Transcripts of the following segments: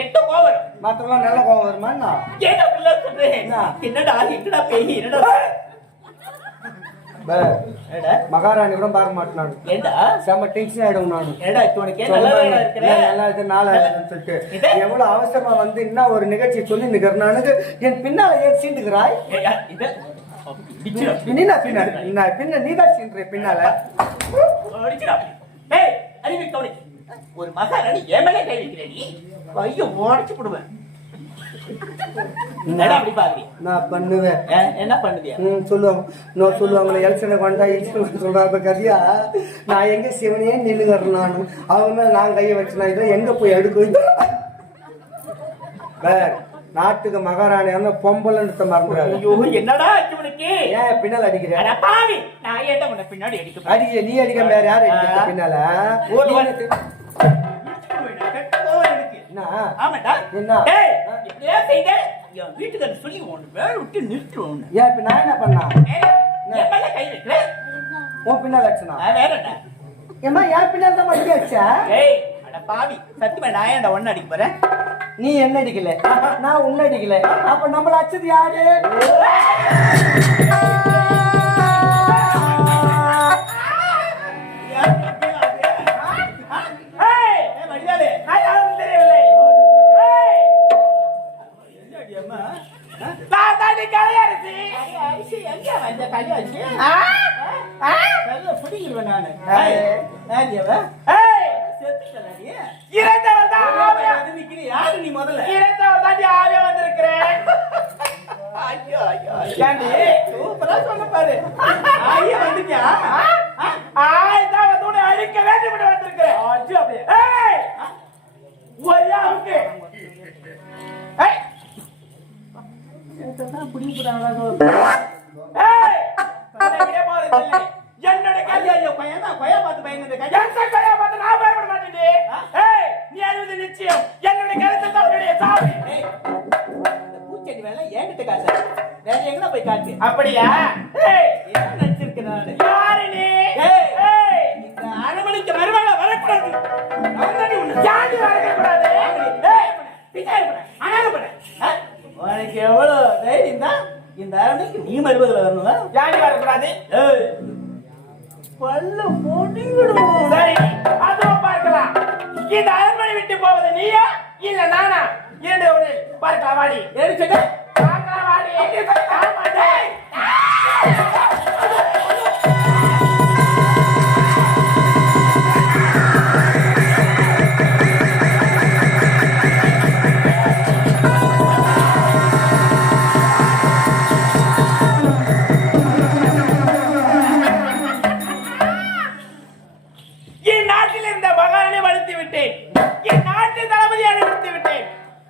கெட்ட கோவம் மத்தவங்க நல்ல கோவம் வருமா ஏன் அப்படிலாம் சொல்றேன் என்னடா எங்கடா பேய் என்னடா மகாராணி கூட பார்க்க மாட்டேன் ஏண்டா செம்ம டென்ஷன் ஆயிடும் நானு ஏடா உனக்கு நல்லா இருக்கு நாளா இருக்குன்னு சொல்லிட்டு எவ்வளவு அவசரமா வந்து என்ன ஒரு நிகழ்ச்சி சொல்லி நிக்கிறனானுக்கு என் பின்னால ஏன் சீண்டுகிறாய் பின்ன நீதான் சீன்ற பின்னால ஒரு மகாராணி ஏமலே கை வைக்கிறேன் கைய உடைச்சு போடுவேன் நான் பண்ணுவேன் என்ன பண்ணுவியா சொல்லுவாங்களே எலெக்ஷனை கொண்டா எலெக்ஷன் சொல்றாங்க கதையா நான் எங்க சிவனையே நின்னுக்கிறேன் நானும் அவங்க மேல நான் கையை வச்சு நான் இதை எங்க போய் எடுக்க நாட்டுக்கு மகாராணி வந்து பொம்பலன்றத மறந்துடாது என்னடா இவனுக்கு ஏன் பின்னால் அடிக்கிறேன் நான் ஏன்டா உன்னை பின்னாடி அடிக்க நீ அடிக்க வேற யாரு பின்னால வீட்டுக்கு சொல்லி வேலை விட்டு நிறுத்துவோம் ஏன் இப்ப நான் என்ன பண்ணா கை வைக்கிறேன் உன் பின்னால் அடிச்சனா வேற ஏமா யார் பின்னால் தான் அடிக்க வச்சா பாவி சத்தியமா நான் ஏன்டா ஒன்னு அடிக்க போறேன் நீ என்ன அடிக்கல நான் உன்ன அடிக்கல அப்ப நம்மள அடிச்சது யாரு என்னோட கல்யாணம் பையன் கொய்யா பார்த்து பயந்து நான் பயப்பட மாட்டேன் நீ அழுவது நிச்சயம் என்னோட கருத்தை பூச்செடி வேலை என்கிட்ட காசு வேற எங்க போய் காட்டு அப்படியா என்ன நினைச்சிருக்க நான் யாரு நீ இந்த அரமணிக்கு மருமகள வரக்கூடாது ஜாதி வரக்கூடாது உனக்கு எவ்வளவு தைரியம் தான் இந்த அரமணிக்கு நீ மருமகள வரணும் ஜாதி வரக்கூடாது பல்ல முடிவிடும் அதுவும் பார்க்கலாம் இந்த அரண்மனை விட்டு போவது நீயா இல்ல நானா இரண்டு பார்க்கலாம் வாடி எடுத்துக்க பார்க்கலாம் வாடி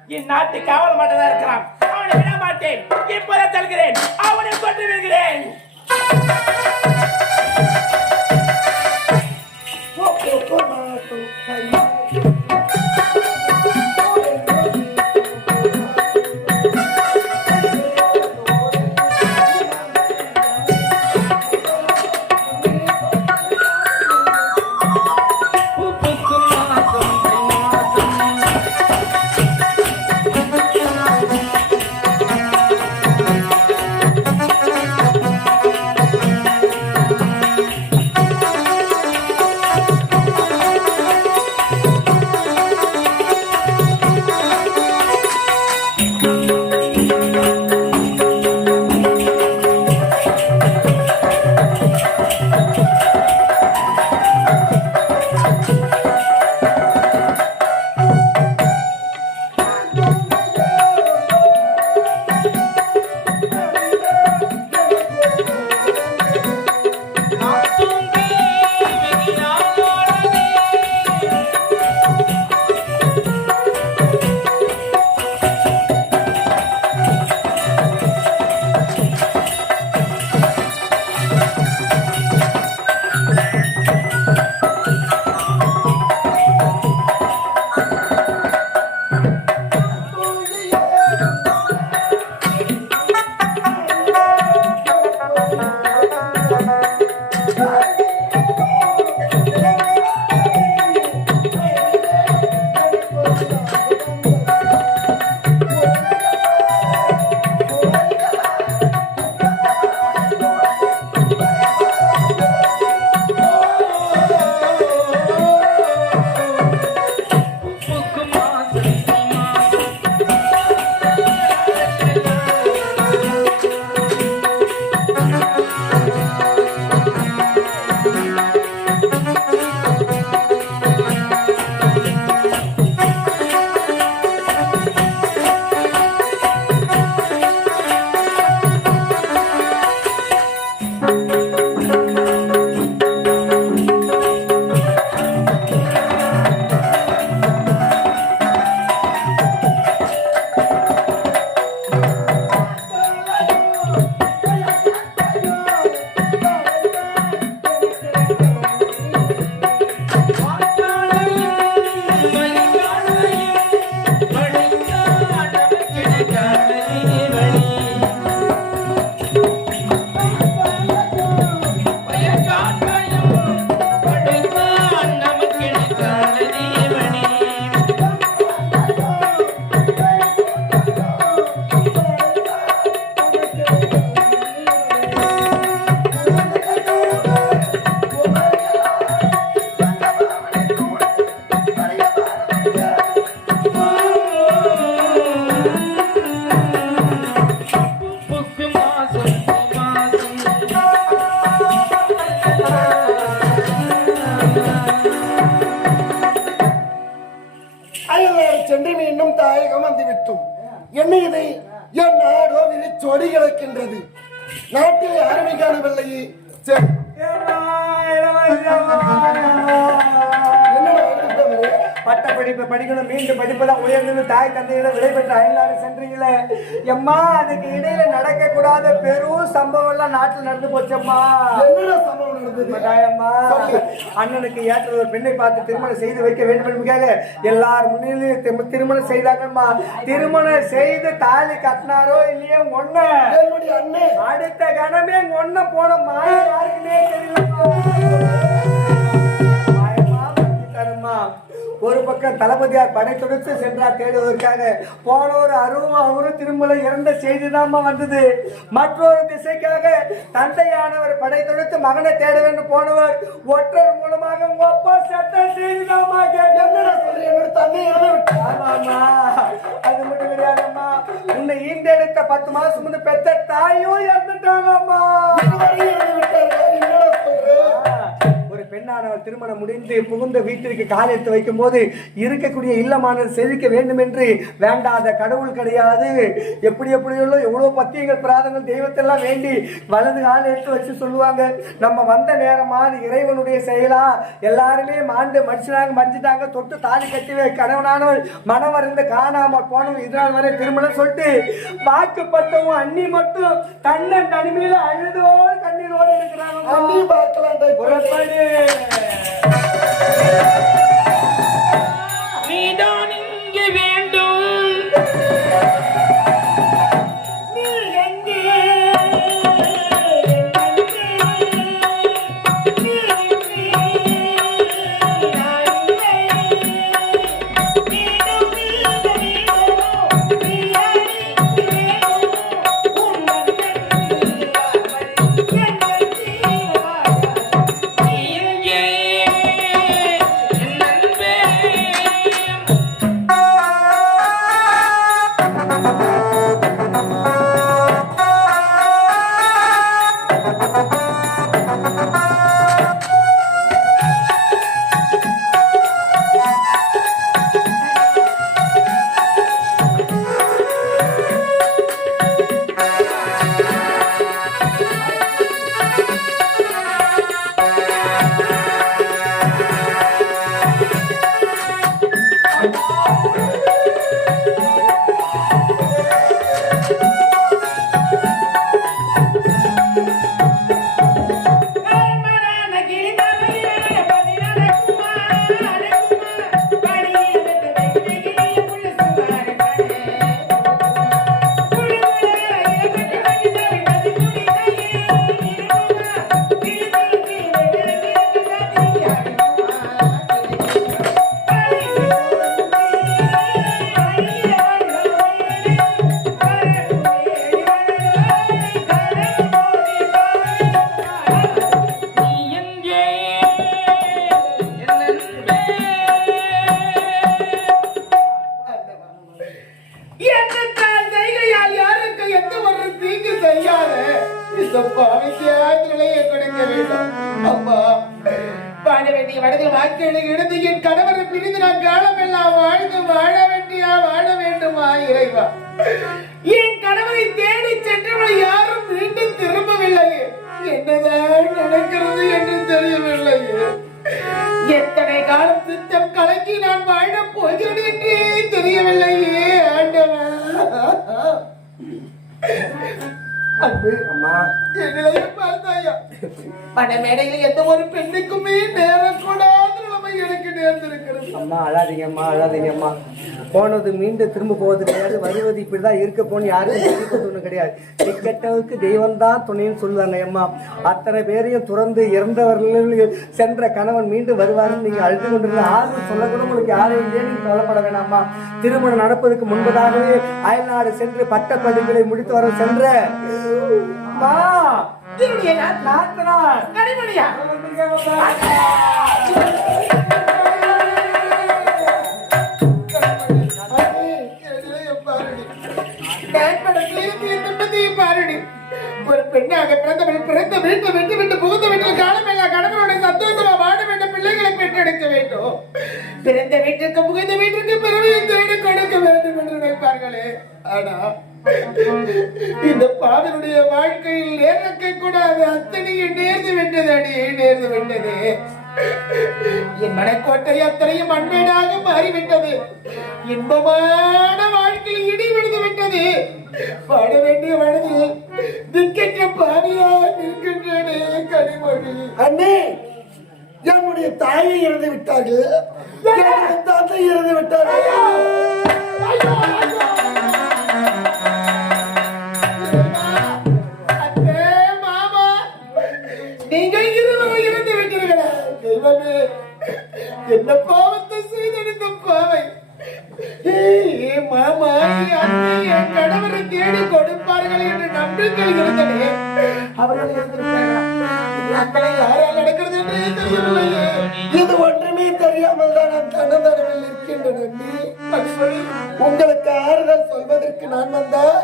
என் நாட்டு காவல் மட்டும்தான் இருக்கிறான். சென்று மீண்டும் தாயகம் வந்துவிட்டோம். என்ன இது? என் நாடோ விரிச்சொடி கிடக்கின்றது. நாட்டில் யாருமே காணவில்லையே. பட்ட படிப்பு படிக்கணும், மீண்டும் படிப்பெல்லாம் உயர்ந்து தாய் தந்தையிடம் விடைபெற்ற அயல்நாடு சென்றீங்களே எம்மா, அதுக்கு இடையில நடக்க கூடாத பெரும் சம்பவம் எல்லாம் நாட்டில் நடந்து போச்சம்மா. அண்ணனுக்கு ஏற்ற ஒரு பெண்ணை பார்த்து திருமணம் செய்து வைக்க வேண்டும் என்பதாக எல்லார் முன்னிலையும் திருமணம் செய்தாங்கம்மா. திருமணம் செய்து தாலி கட்டினாரோ இல்லையோ ஒண்ணு அடுத்த கணமே ஒண்ணு போன மாய யாருக்குன்னே தெரியல. ஒரு பக்கம் தளபதியார் படை தொடுத்து சென்றார் தேடுவதற்காக. போனோர் அவரும் திருமலை இறந்த செய்திதான் வந்தது. மற்றொரு திசைக்காக தந்தையானவர் படை தொடுத்து மகனை தேட வேண்டும் போனவர் ஒற்றர் மூலமாக ஒப்பா சட்ட செய்திதாமா. அது மட்டும் கிடையாதும்மா, உன்னை ஈண்டெடுத்த 10 மாசம் முன்ன பெத்த தாயும் இறந்துட்டாங்கம்மா. ஒரு பெண்ணானவர் திருமணம் முடிந்து புகுந்த வீட்டிற்கு கால் எடுத்து வைக்கும் போது இருக்கக்கூடிய இல்லமானது செழிக்க வேண்டும் என்று வேண்டாத கடவுள் கிடையாது. எப்படியோ எவ்வளவு பத்தியங்கள் பிராதங்கள் தெய்வத்தெல்லாம் வேண்டி வலது கால் எடுத்து வச்சு சொல்லுவாங்க. நம்ம வந்த நேரமா இறைவனுடைய செயலா? எல்லாருமே மாண்டு மடிச்சிட்டாங்க. தொட்டு தாலி கட்டி கணவனானவள் மனம் வருந்து காணாம போனவன் இதனால் வரை திருமணம் சொல்லிட்டு வாக்குப்பட்டவும் அண்ணி மட்டும் தன்னன் தனிமையில அழுதோடு கண்ணீரோடு இருக்கிறாங்க. நீதான் இங்கே வேண்டும், நீ எங்கே, என் கணவரை தேடி சென்றவரை யாரும் மீண்டும் திரும்பவில்லையே. என்னதான் நடக்கிறது என்று தெரியவில்லையே. எத்தனை காலம் சித்தம் கலக்கி நான் வாழப் போகிறேன் என்றே தெரியவில்லையே. ஆண்டவன் பார்த்தாயா, பண மேடையில் எந்த ஒரு பெண்ணுக்குமே நேரக்கூடாத நிலைமை எனக்கு நேர்ந்திருக்கிறது. அம்மா அழாதீங்கம்மா. போனது மீண்டும் திரும்ப போவது கிடையாது, வருவது இப்படிதான் இருக்க போன்னு யாருக்கும் ஒன்றும் கிடையாது. திக்கெட்டவுக்கு தெய்வம் தான் துணைன்னு சொல்லுவாங்க அம்மா. அத்தனை பேரையும் துறந்து இறந்தவர்கள் சென்ற கணவன் மீண்டும் வருவாருன்னு நீங்க அழுது கொண்டிருந்த ஆர்வம் சொல்லக்கூட உங்களுக்கு யாரும் இல்லைன்னு கவலைப்பட வேணாமா. திருமணம் நடப்பதற்கு முன்பதாகவே அயல்நாடு சென்று பட்ட படிப்புகளை முடித்து வர சென்ற கனிமொழியா ஒரு பெண்ணாக பிறந்த வீட்டை விட்டு விட்டு புகுந்த வீட்டில் காலமேலா கடவுளோட சந்தோஷமா வாழ வேண்டும், பிள்ளைகளை பெற்றெடுக்க வேண்டும். பிறந்த வீட்டிற்கு புகுந்த வீட்டிற்கு பிறவையை தேடி கொடுக்க வேண்டும் என்று நினைப்பார்களே. ஆனா இந்த பாவனுடைய வாழ்க்கையில் நேர்க்க கூடாது அத்தனையும் நேர்ந்து விட்டது, அடியே நேர்ந்து விட்டது. என் மனக்கோட்டை அத்தனையும் மண்மேடாக மாறிவிட்டது. இன்பமான வாழ்க்கையில் இடி விழுந்து விட்டது. பாட வேண்டிய மனதில் திக்கற்ற பாவியாக இருக்கின்றனே கனிமொழி. அண்ணே, என்னுடைய தாயை இறந்து விட்டார்கள், என்னுடைய தந்தை இறந்து விட்டார்கள். மாமா, நீங்கள் இருவரும் இறந்து விட்டீர்களா? தெய்வமே, என்ன பாவத்தை செய்தெடுத்த பாவை. மாமா, என் கணவரை தேடி கொடுப்பார்கள் என்று நம்பிக்கை இருந்தது. அவர்கள் யாரால் நடக்கிறது என்றே தெரியவில்லையே. இது ஒன்றுமே தெரியாமல் தான் நான் தன்னந்தடவில் இருக்கின்றேன். உங்களுக்கு ஆறுதல் சொல்வதற்கு நான் வந்தால்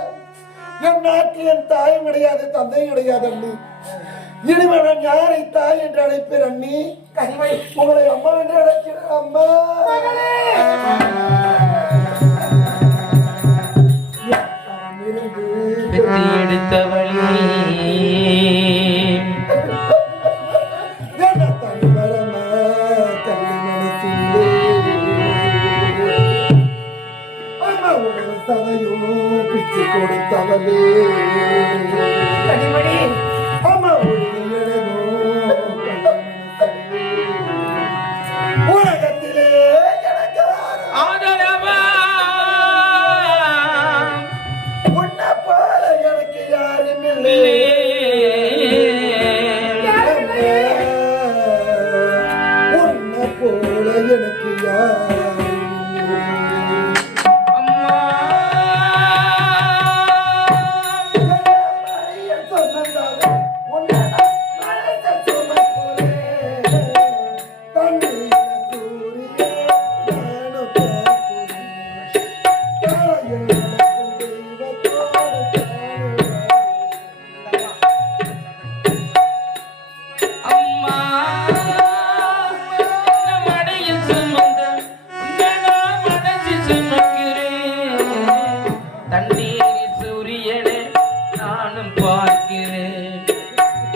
என் நாட்டில் என் தாயும் கிடையாது, தந்தையும் கிடையாது அண்ணி. இனிமே நான் யாரை தாய் என்று அழைப்பேன் அண்ணி? உங்களை அம்மா என்று அழைக்கிறேன். அம்மா எடுத்தவழி பிச்சு கொடுத்தவளே கனிமொழி, அம்மா உலகத்திலே எனக்கு ஆதரவா உன்னை போல எனக்கு யாரும் இல்லை. உன்னை போல எனக்கு யாரும்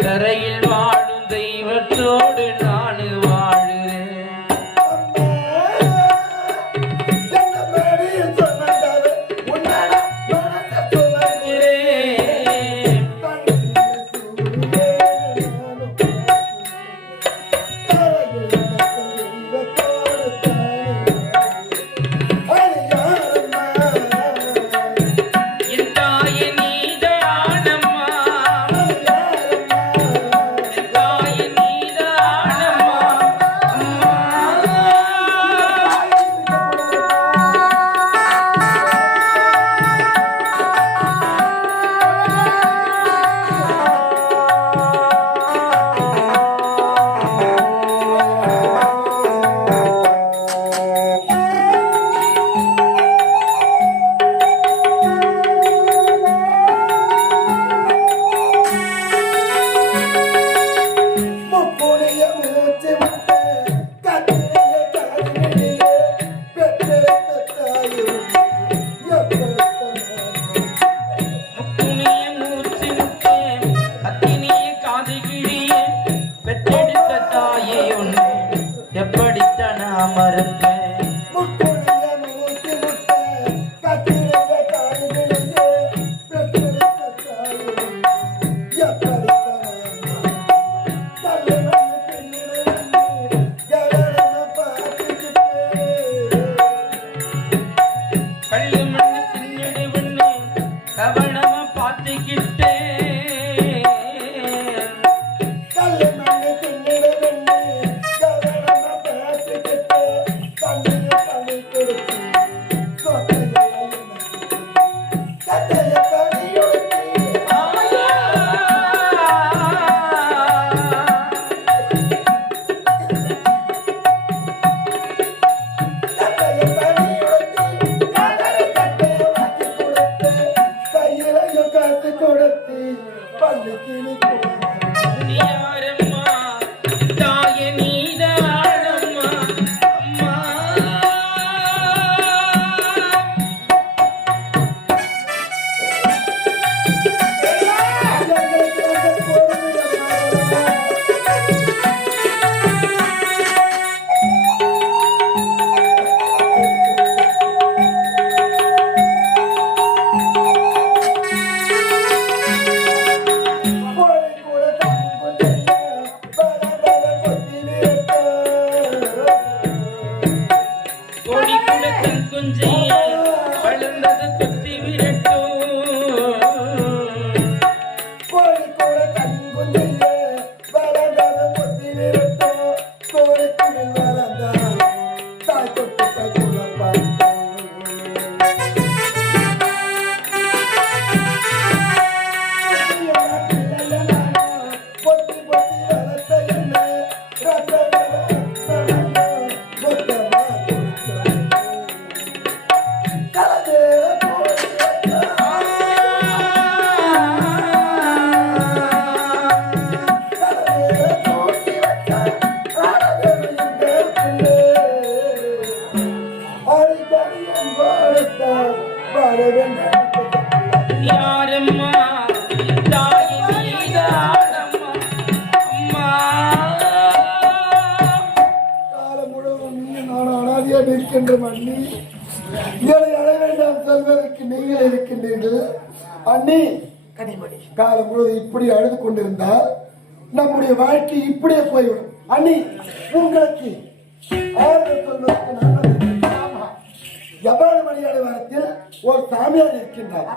தரையில் வாழும் தெய்வத்தோடு நான் வாழுறேன். கல்லு மண்ணு தின்னிட வெண்ணு கவனமா பேசிக்கிட்டு கண்ணில கண்ணி கொடுத்து கத்தைய கனியுடுத்தி யாரம்மா தாயே நீதானம்மா அம்மா கோடி குலத்தின் குஞ்சிய வளர்ந்தது குத்தி விரட்டும் யாரம்மா தாயே நீதானம்மா அம்மா காலம் முழுவதும் நான் அனாதியாக நிற்கின்ற மண்ணி இதை அடைய வேண்டாம் சொல்வதற்கு நீங்கள் இருக்கின்றீர்கள் அண்ணி கனிமணி காலம் முழுவதும் இப்படி அழுது கொண்டிருந்தால் நம்முடைய வாழ்க்கை இப்படியே போய்விடும் அண்ணி உங்களுக்கு ஆறுதல் சொல்வதற்கு நான் வந்திருக்கிறேன். ஆமா. ஜபால் மணியாடு வாரத்தில் ஒரு சாமியார் இருக்கின்றார்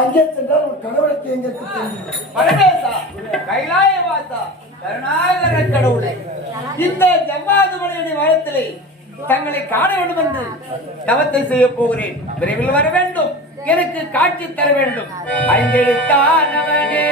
அங்கே சென்றால் ஒரு கடவுளுக்கு எங்களுக்கு தெரியும் பரமேசா கைலாயவாசா கருணாகர கடவுளே இந்த ஜவ்வாதுமணியுடைய வாரத்திலே தங்களை காண வேண்டும் என்று தவத்தை செய்ய போகிறேன் விரைவில் வர வேண்டும் எனக்கு காட்சி தர வேண்டும் ஐந்தெழுத்தானவனே